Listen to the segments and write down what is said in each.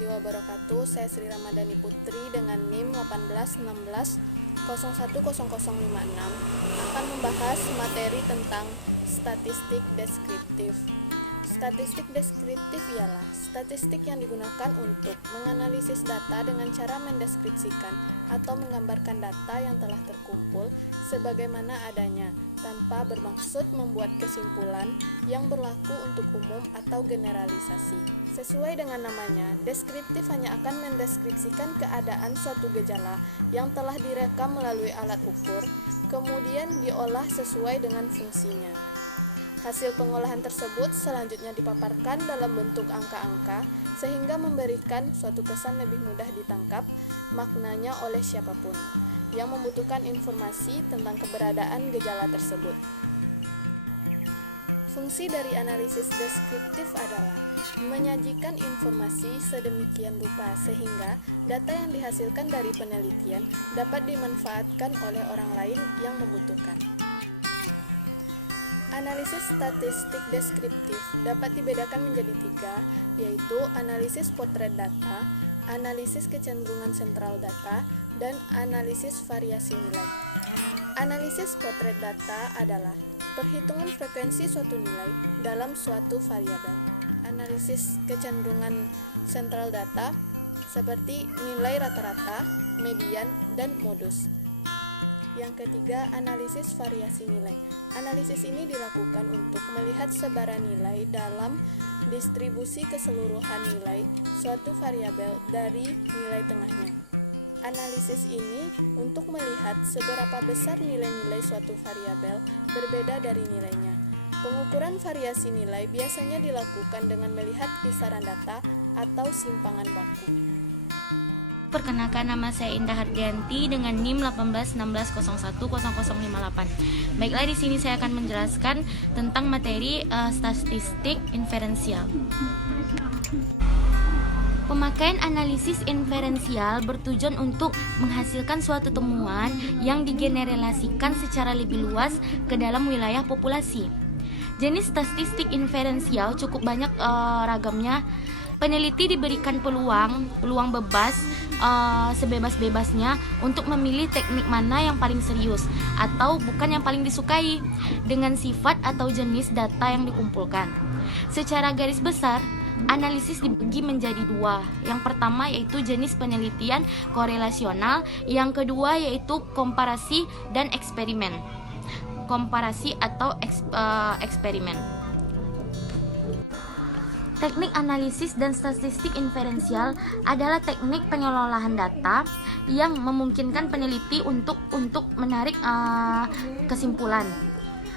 wabarakatuh. Saya Sri Ramadhani Putri dengan NIM 1816010056 akan membahas materi tentang statistik deskriptif. Statistik deskriptif ialah statistik yang digunakan untuk menganalisis data dengan cara mendeskripsikan atau menggambarkan data yang telah terkumpul sebagaimana adanya, tanpa bermaksud membuat kesimpulan yang berlaku untuk umum atau generalisasi. Sesuai dengan namanya, deskriptif hanya akan mendeskripsikan keadaan suatu gejala yang telah direkam melalui alat ukur, kemudian diolah sesuai dengan fungsinya. Hasil pengolahan tersebut selanjutnya dipaparkan dalam bentuk angka-angka sehingga memberikan suatu kesan lebih mudah ditangkap maknanya oleh siapapun yang membutuhkan informasi tentang keberadaan gejala tersebut. Fungsi dari analisis deskriptif adalah menyajikan informasi sedemikian rupa sehingga data yang dihasilkan dari penelitian dapat dimanfaatkan oleh orang lain yang membutuhkan. Analisis statistik deskriptif dapat dibedakan menjadi tiga, yaitu analisis potret data, analisis kecenderungan sentral data, dan analisis variasi nilai. Analisis potret data adalah perhitungan frekuensi suatu nilai dalam suatu variabel. Analisis kecenderungan sentral data seperti nilai rata-rata, median, dan modus. Yang ketiga, analisis variasi nilai. Analisis ini dilakukan untuk melihat sebaran nilai dalam distribusi keseluruhan nilai suatu variabel dari nilai tengahnya. Analisis ini untuk melihat seberapa besar nilai-nilai suatu variabel berbeda dari nilainya. Pengukuran variasi nilai biasanya dilakukan dengan melihat kisaran data atau simpangan baku. Perkenalkan, nama saya Indah Hardianti dengan NIM 1816010058. Baiklah, di sini saya akan menjelaskan tentang materi statistik inferensial. Pemakaian analisis inferensial bertujuan untuk menghasilkan suatu temuan yang digeneralisasikan secara lebih luas ke dalam wilayah populasi. Jenis statistik inferensial cukup banyak ragamnya. Peneliti diberikan peluang bebas sebebas-bebasnya untuk memilih teknik mana yang paling serius atau bukan yang paling disukai dengan sifat atau jenis data yang dikumpulkan. Secara garis besar, analisis dibagi menjadi dua. Yang pertama yaitu jenis penelitian korelasional, yang kedua yaitu komparasi dan eksperimen. Komparasi atau eksperimen. Teknik analisis dan statistik inferensial adalah teknik pengelolaan data yang memungkinkan peneliti untuk menarik kesimpulan.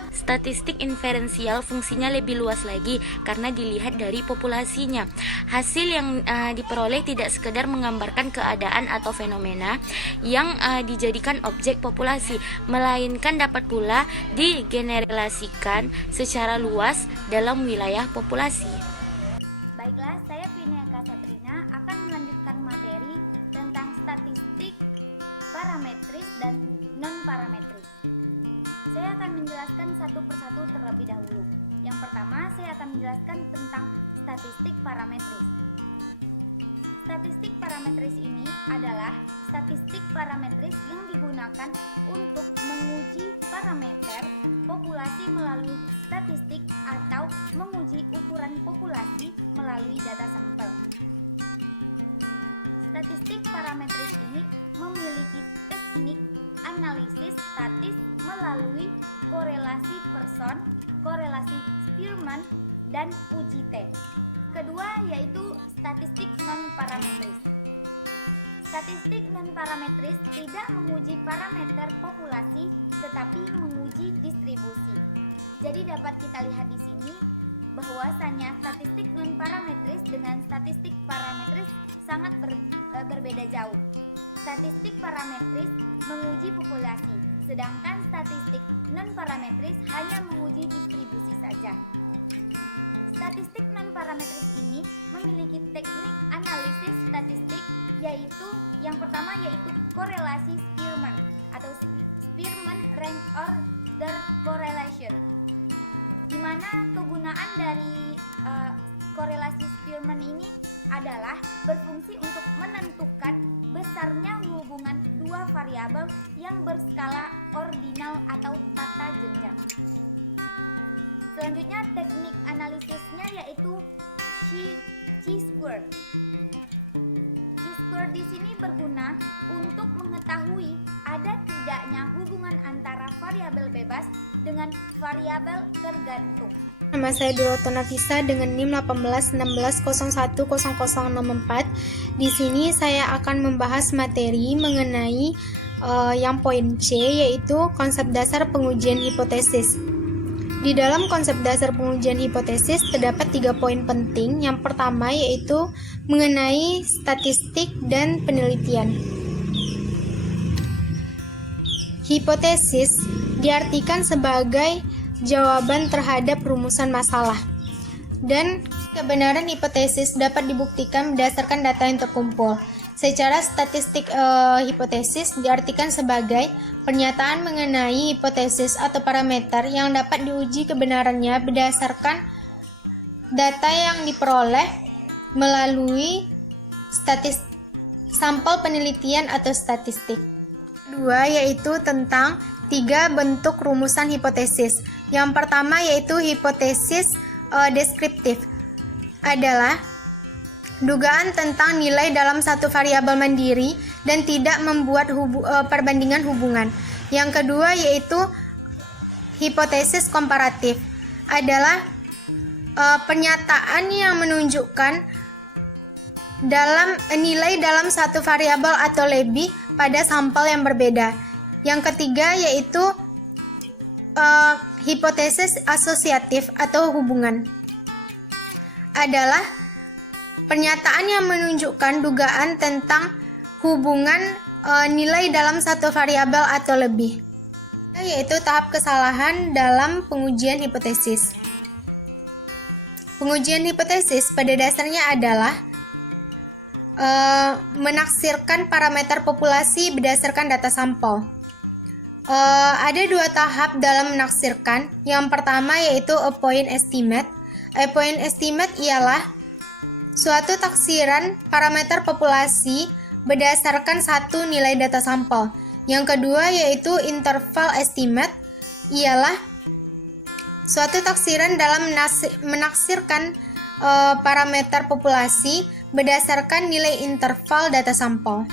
Statistik inferensial fungsinya lebih luas lagi karena dilihat dari populasinya. Hasil yang diperoleh tidak sekedar menggambarkan keadaan atau fenomena yang dijadikan objek populasi, melainkan dapat pula digeneralisasikan secara luas dalam wilayah populasi. Baiklah, saya Viniaka Satrina akan melanjutkan materi tentang statistik parametris dan non-parametris. Saya akan menjelaskan satu persatu terlebih dahulu. Yang pertama, saya akan menjelaskan tentang statistik parametris. Statistik parametris ini adalah statistik parametris yang digunakan untuk menguji parameter populasi melalui statistik atau menguji ukuran populasi melalui data sampel. Statistik parametris ini memiliki teknik analisis statis melalui korelasi person, korelasi Spearman, dan uji T. Kedua yaitu statistik non-parametris. Statistik non-parametris tidak menguji parameter populasi tetapi menguji distribusi. Jadi dapat kita lihat di sini bahwasanya statistik non-parametris dengan statistik parametris sangat berbeda jauh. Statistik parametris menguji populasi, sedangkan statistik non-parametris hanya menguji distribusi saja. Statistik non-parametris ini memiliki teknik analisis statistik yaitu yang pertama yaitu korelasi Spearman atau Spearman Rank Order Correlation, di mana kegunaan dari korelasi Spearman ini adalah berfungsi untuk menentukan besarnya hubungan dua variabel yang berskala ordinal atau tata jenjang. Selanjutnya teknik analisisnya yaitu chi-square. Chi-square di sini berguna untuk mengetahui ada tidaknya hubungan antara variabel bebas dengan variabel tergantung. Nama saya Duroto Nafisa dengan NIM 1816010064. Di sini saya akan membahas materi mengenai yang poin C, yaitu konsep dasar pengujian hipotesis. Di dalam konsep dasar pengujian hipotesis terdapat 3 poin penting. Yang pertama yaitu mengenai statistik dan penelitian. Hipotesis diartikan sebagai jawaban terhadap rumusan masalah, dan kebenaran hipotesis dapat dibuktikan berdasarkan data yang terkumpul. Secara statistik, hipotesis diartikan sebagai pernyataan mengenai hipotesis atau parameter yang dapat diuji kebenarannya berdasarkan data yang diperoleh melalui sampel penelitian atau statistik. Kedua yaitu tentang 3 bentuk rumusan hipotesis. Yang pertama yaitu hipotesis deskriptif, adalah dugaan tentang nilai dalam satu variabel mandiri dan tidak membuat perbandingan hubungan. Yang kedua yaitu hipotesis komparatif, adalah pernyataan yang menunjukkan nilai dalam satu variabel atau lebih pada sampel yang berbeda. Yang ketiga yaitu hipotesis asosiatif atau hubungan, adalah pernyataan yang menunjukkan dugaan tentang hubungan nilai dalam satu variabel atau lebih, yaitu tahap kesalahan dalam pengujian hipotesis. Pengujian hipotesis pada dasarnya adalah menaksirkan parameter populasi berdasarkan data sampel. Ada 2 tahap dalam menaksirkan. Yang pertama yaitu a point estimate. A point estimate ialah suatu taksiran parameter populasi berdasarkan satu nilai data sampel. Yang kedua yaitu interval estimate, ialah suatu taksiran dalam menaksirkan parameter populasi berdasarkan nilai interval data sampel.